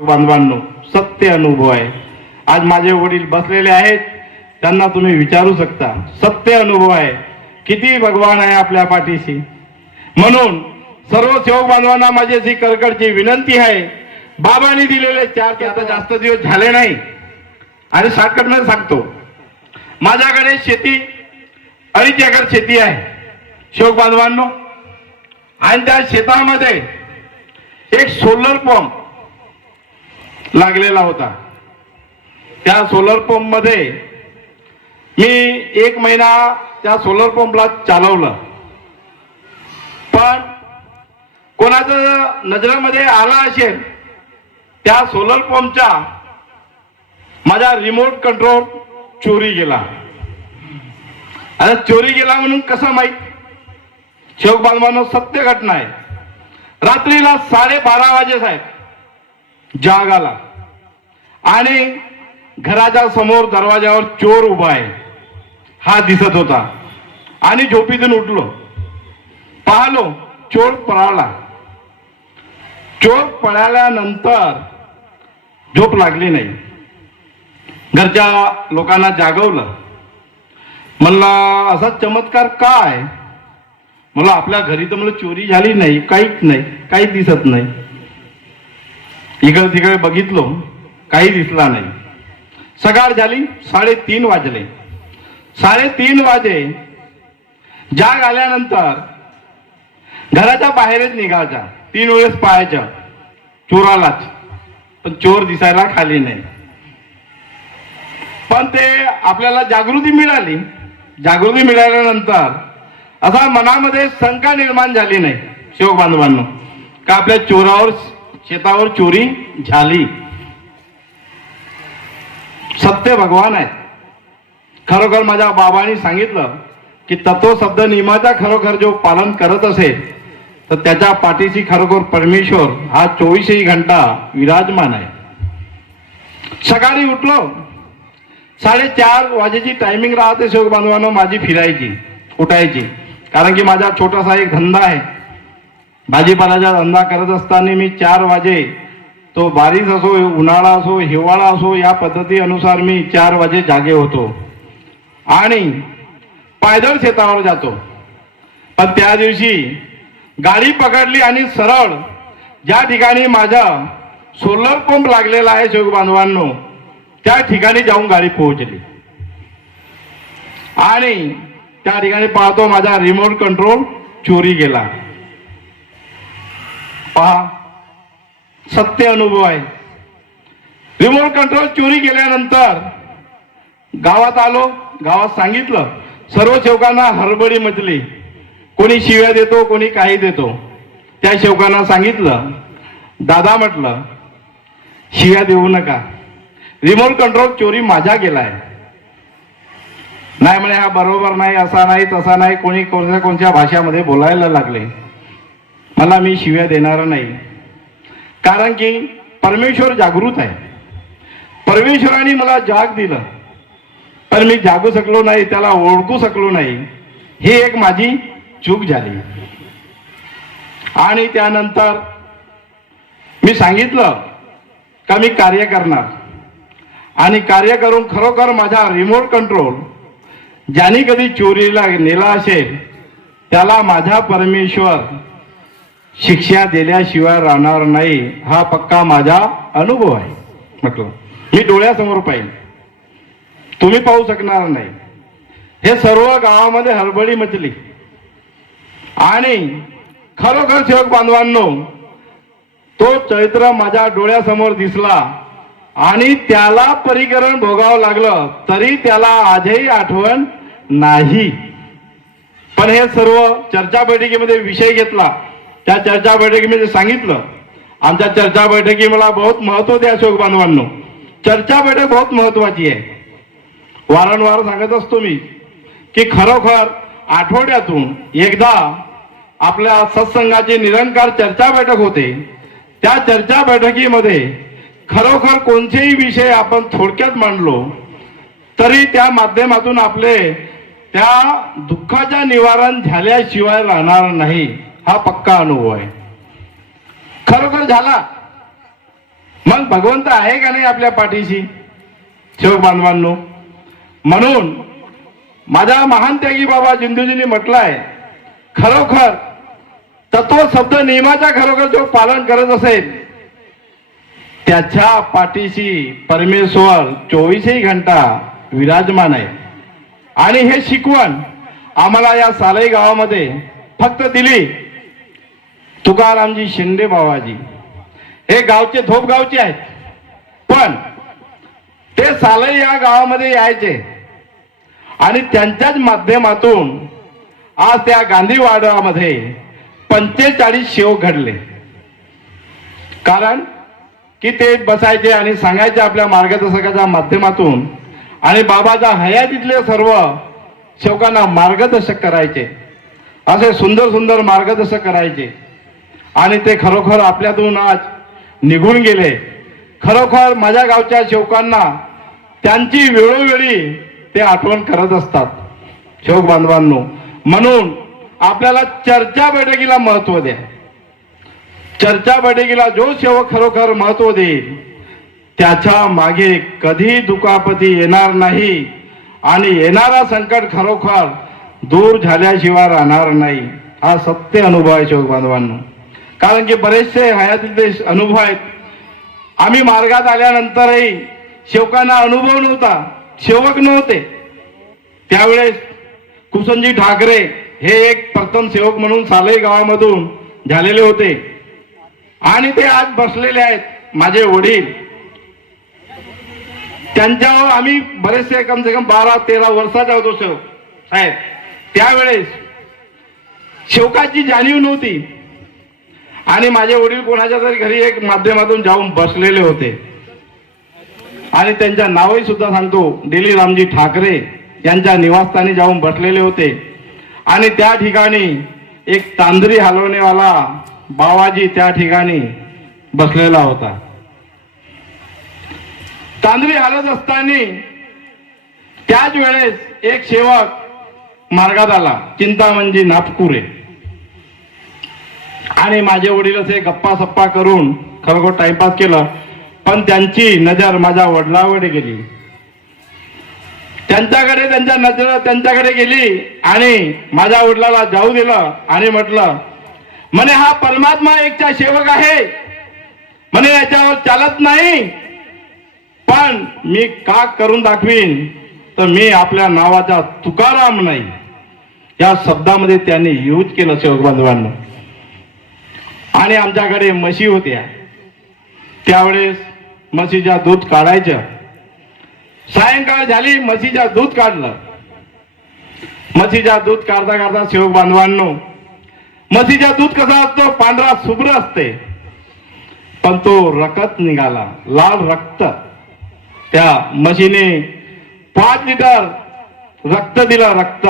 बांधवांनो, सत्य अनुभव आहे. आज माझे वडील बसलेले आहेत, त्यांना तुम्ही विचारू शकता. सत्य अनुभव आहे. किती भगवान आहे आपल्या पाठीशी. म्हणून सर्व सेवक बांधवांना माझी अशी कळकळीची विनंती आहे, बाबांनी दिलेले 4 ते आता जास्त दिवस झाले नाही आणि शॉर्टकटमध्ये सांगतो. माझ्याकडे शेती 2.5 एकर शेती आहे सेवक बांधवांनो, आणि त्या शेतामध्ये एक सोलर पंप लागलेला होता. त्या सोलर पंप मध्ये मी 1 महिना त्या सोलर पंपला चालवलं, पण कोणाचं नजरेमध्ये आला असेल त्या सोलर पंपचा माझा रिमोट कंट्रोल चोरी गेला. आता चोरी गेला म्हणून कसं माहित? सेवक बांधवांनो, सत्य घटना आहे. रात्रीला 12:30 वाजे साहेब जाग आला आणि घराच्या समोर दरवाजावर चोर उभा आहे हा दिसत होता. आणि झोपीतून उठलो, पाहलो चोर पळाला. चोर पळाल्यानंतर झोप लागली नाही. घरच्या लोकांना जागवलं. म्हणलं असा चमत्कार काय? मला आपल्या घरी तर मला चोरी झाली नाही, काहीच नाही, काही दिसत नाही. इकडे तिकडे बघितलो, काही दिसला नाही. सकाळ झाली, 3:30 वाजले. 3:30 वाजे जाग आल्यानंतर घराच्या बाहेरच निघायचा, 3 वेळेस पाहायच्या चोरालाच, पण चोर दिसायला खाली नाही. पण ते आपल्याला जागृती मिळाली. जागृती मिळाल्यानंतर असा मनामध्ये शंका निर्माण झाली नाही सेवक बांधवांनो, का आपल्या शेतावर चोरी झाली. सत्य भगवान आहे. खरोखर माझ्या बाबांनी सांगितलं की तत्व शब्द नियमाचा खरोखर जो पालन करत असेल तर त्याच्या पाठीशी खरोखर परमेश्वर हा 24ही घंटा विराजमान आहे. सकाळी उठलो, 4:30 वाजेची टायमिंग राहते सेवक बांधवांनो माझी फिरायची, उठायची. कारण की माझा छोटासा एक धंदा आहे. भाजीपाल्याचा धंदा करत असताना मी 4 वाजे, तो बारिश असो, उन्हाळा असो, हिवाळा असो, या पद्धती अनुसार मी 4 वाजे जागे होतो आणि पायदळ शेतावर जातो. पण त्या दिवशी गाडी पकडली आणि सरळ ज्या ठिकाणी माझा सोलर पंप लागलेला आहे सेवक बांधवांनो, त्या ठिकाणी जाऊन गाडी पोहोचली. आणि त्या ठिकाणी पाहतो माझा रिमोट कंट्रोल चोरी गेला. पहा, सत्य अनुभव आहे. रिमोट कंट्रोल चोरी गेल्यानंतर गावात आलो. गावात सांगितलं, सर्व सेवकांना हडबडी मचली. कोणी शिव्या देतो, कोणी काही देतो. त्या सेवकांना सांगितलं, दादा म्हटलं शिव्या देऊ नका, रिमोट कंट्रोल चोरी माझा गेलाय. नाही म्हणे हा बरोबर नाही, असा नाही, तसा नाही. कोणी कोणत्या भाषामध्ये बोलायला लागले. मला मी शिव्या देणार नाही, कारण की परमेश्वर जागृत आहे. परमेश्वराने मला जाग दिलं, पण मी जागू शकलो नाही, त्याला ओळखू शकलो नाही. ही एक माझी चूक झाली. आणि त्यानंतर मी सांगितलं का मी कार्य करणार आणि कार्य करून खरोखर माझा रिमोट कंट्रोल ज्याने कधी चोरीला नेला असेल त्याला माझा परमेश्वर शिक्षा दिल्याशिवाय राहणार नाही. हा पक्का माझा अनुभव आहे. म्हटलं मी डोळ्यासमोर पाहिजे, तुम्ही पाहू शकणार नाही. हे सर्व गावामध्ये हडबडी मचली आणि खरोखर सेवक बांधवांनो तो चैत्र माझ्या डोळ्यासमोर दिसला आणि त्याला परिकरण भोगावं लागलं, तरी त्याला आजही आठवण नाही. पण हे सर्व चर्चा बैठकीमध्ये विषय घेतला. त्या चर्चा बैठकीमध्ये सांगितलं, आमच्या चर्चा बैठकी मला बहुत महत्व द्या सेवक बांधवांनो. चर्चा बैठक बहुत महत्वाची आहे. वारंवार सांगत असतो मी की खरोखर आठवड्यातून एकदा आपल्या सत्संगाची निरंकार चर्चा बैठक होते. त्या चर्चा बैठकीमध्ये खरोखर कोणतेही विषय आपण थोडक्यात मांडलो तरी त्या माध्यमातून आपले त्या दुःखाच्या निवारण झाल्याशिवाय राहणार नाही. हा पक्का अनुभव आहे. खरोखर झाला. मग भगवंत आहे का नाही आपल्या पाठीशी सेवक बांधवांनो? म्हणून माझ्या महान त्यागी बाबा जिंदूजींनी म्हटलंय, खरोखर तत्व शब्द नियमाचा खरोखर जो पालन करत असेल त्याच्या पाठीशी परमेश्वर 24 घंटा विराजमान आहे. आणि हे शिकवण आम्हाला या सालई गावामध्ये फक्त दिली तुकारामजी शिंदे बाबाजी. हे गावचे धोप गावचे आहेत, पण ते सालई या गावामध्ये यायचे आणि त्यांच्याच माध्यमातून आज त्या गांधीवाड्यामध्ये 45 सेवक घडले. कारण की ते बसायचे आणि सांगायचे आपल्या मार्गदर्शकाच्या माध्यमातून, आणि बाबाच्या हयातीतले सर्व सेवकांना मार्गदर्शक करायचे. असे सुंदर सुंदर मार्गदर्शक करायचे आणि ते खरोखर आपल्यातून आज निघून गेले. खरोखर माझ्या गावच्या सेवकांना त्यांची वेळोवेळी ते आठवण करत असतात सेवक बांधवांनो. म्हणून आपल्याला चर्चा बैठकीला महत्व द्या. चर्चा बैठकीला जो सेवक खरोखर महत्व देईल त्याच्या मागे कधी दुखापती येणार नाही आणि येणारा संकट खरोखर दूर झाल्याशिवाय राहणार नाही. हा सत्य अनुभव आहे सेवक बांधवांनो. कारण की बरेचसे हयातीतले अनुभव आहेत. आम्ही मार्गात आल्यानंतरही सेवकांना अनुभव नव्हता, सेवक नव्हते. त्यावेळेस कुसनजी ठाकरे हे एक प्रथम सेवक म्हणून सालई गावामधून झालेले होते आणि ते आज बसलेले आहेत माझे वडील. त्यांच्यावर आम्ही बरेचसे कम से कम 12-13 वर्षाचा होतो सेवक साहेब. त्यावेळेस सेवकाची जाणीव नव्हती आणि माझे वडील कोणाच्या तरी घरी एक माध्यमातून जाऊन बसलेले होते आणि त्यांच्या नावही सुद्धा सांगतो, दिलीरामजी ठाकरे यांच्या निवासस्थानी जाऊन बसलेले होते. आणि त्या ठिकाणी एक तांदरी हलवणेवाला बावाजी त्या ठिकाणी बसलेला होता. तांदरी हलत असताना त्याच वेळेस एक सेवक मार्गात आला, चिंतामणजी नापकुरे. आणि माझे वडील असे गप्पा सप्पा करून खरोखर टाइमपास केलं, पण त्यांची नजर माझ्या वडिलांकडे गेली. त्यांच्या नजर त्यांच्याकडे गेली आणि माझ्या वडिलाला जाऊ दिलं आणि म्हटलं, म्हणे हा परमात्मा एकचा सेवक आहे, म्हणे याच्यावर चालत नाही, पण मी का करून दाखवीन तर मी आपल्या नावाचा तुकाराम नाही. या शब्दामध्ये त्यांनी यूज केलं सेवक बांधवांना. आणि आमच्याकडे म्हशी होत्या, त्यावेळेस म्हशीच्या दूध काढायचं. सायंकाळ झाली, म्हशीच्या दूध काढलं. म्हशीच्या दूध काढता काढता सेवक बांधवांनो, म्हशीच्या दूध कसा असतो, पांढरा शुभ्र असते, पण तो रक्त निघाला, लाल रक्त. त्या म्हशीने 5 लिटर रक्त दिलं. रक्त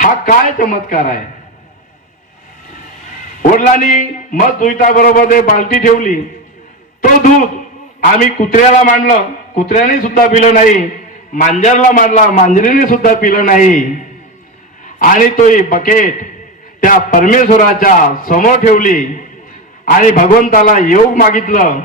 हा काय चमत्कार आहे. वडिलांनी मग दुधाबरोबर ते बालटी ठेवली. तो दूध आम्ही कुत्र्याला मांडलं, कुत्र्याने सुद्धा पिलं नाही. मांजरला मांडला, मांजरीने सुद्धा पिलं नाही. आणि तो बकेट त्या परमेश्वराच्या समोर ठेवली आणि भगवंताला योग मागितलं.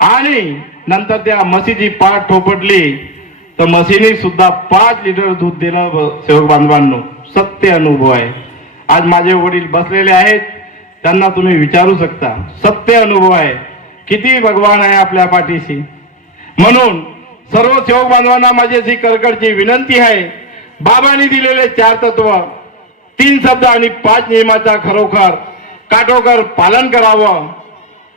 आणि नंतर त्या म्हशीची पाठ ठोपटली तर म्हशीने सुद्धा 5 लिटर दूध दिलं. सेवक बांधवांनो, सत्य अनुभव आहे. आज माझे वडील बसलेले आहेत, त्यांना तुम्ही विचारू शकता. सत्य अनुभव आहे. किती भगवान आहे आपल्या पाठीशी. म्हणून सर्व सेवक बांधवांना माझी अशी कळकळीची विनंती आहे, बाबांनी दिलेले 4 तत्व, 3 शब्द आणि 5 नियमाचा खरोखर काटोकर पालन करावं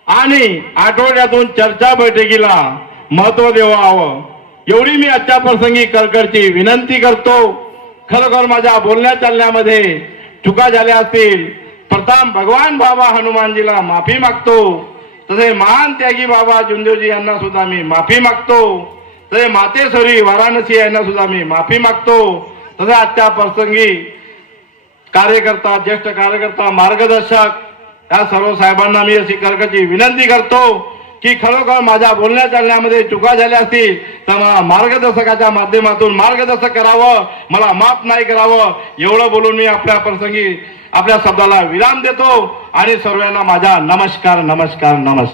आणि आठवड्यातून चर्चा बैठकीला महत्व द्यावं, एवढी मी आजच्या प्रसंगी कळकळीची विनंती करतो. खरोखर माझ्या बोलण्या चालण्यामध्ये चुका झाल्या असतील, प्रथम भगवान बाबा हनुमानजीला माफी मागतो. तसे महान त्यागी बाबा जुंदेजी यांना सुद्धा मी माफी मागतो. तसे मातेश्वरी वाराणसी यांना सुद्धा मी माफी मागतो. तसे आजच्या प्रसंगी कार्यकर्ता, ज्येष्ठ कार्यकर्ता, मार्गदर्शक या सर्व साहेबांना मी अशी कळकळीची विनंती करतो की खरोखर माझ्या बोलण्या चालण्यामध्ये चुका झाल्या असतील तर मला मार्गदर्शकाच्या माध्यमातून मार्गदर्शक करावं, मला माफ नाही करावं. एवढं बोलून मी आपल्या प्रसंगी आपल्या शब्दाला विराम देतो आणि सर्वांना माझा नमस्कार नमस्कार नमस्कार.